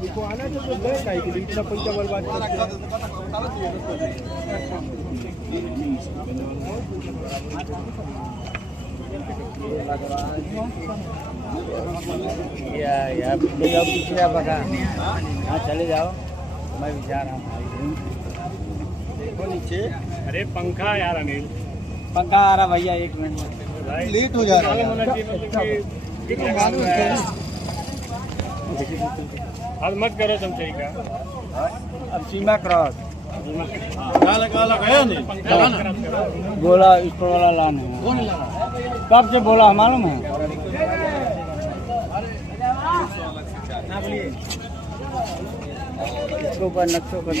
देखो आना तो गए काहे के लिए इतना पैसा बर्बाद या पिछले बता हाँ चले जाओ मैं भी जा रहा हूँ नीचे। अरे पंखा यार अनिल, पंखा आ रहा भैया, एक मिनट लेट हो जा रहा है। आज मत करो समझे का, अब सीमा क्रॉस गया नहीं बोला इस पर वाला लाना है। कब से बोला मालूम है? इसके ऊपर नक्शों पर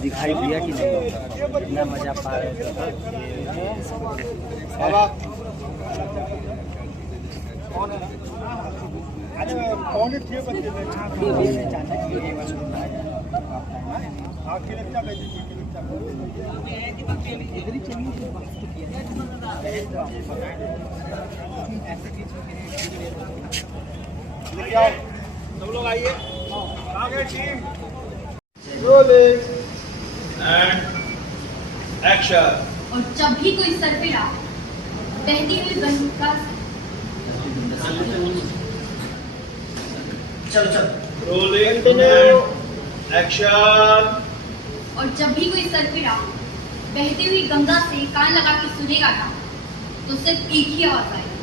दिखाई दिया कि नहीं, इतना मजा पा रहे थे। सब लोग आइए, आगे टीम एंड एक्शन। और जब भी कोई सरफिरा बहती हुई गंगा रोलिंग एक्शन। और जब भी कोई सरफिरा बहती हुई गंगा से कान लगा के सुनेगा ना, तो सिर्फ एक ही आवाज आएगी,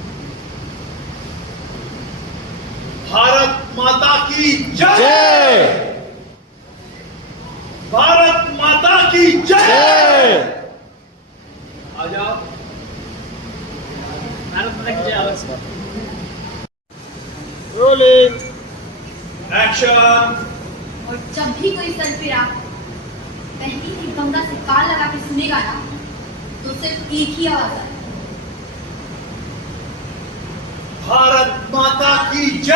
भारत माता की जय। भारत माता की जय। आ जाओ। भारत माता की जय। Rolling action. और जब भी कोई सरफिरा बहती हुई गंगा से कान लगा के सुनेगा ना, तो सिर्फ एक ही आवाज आएगी, भारत माता की जय।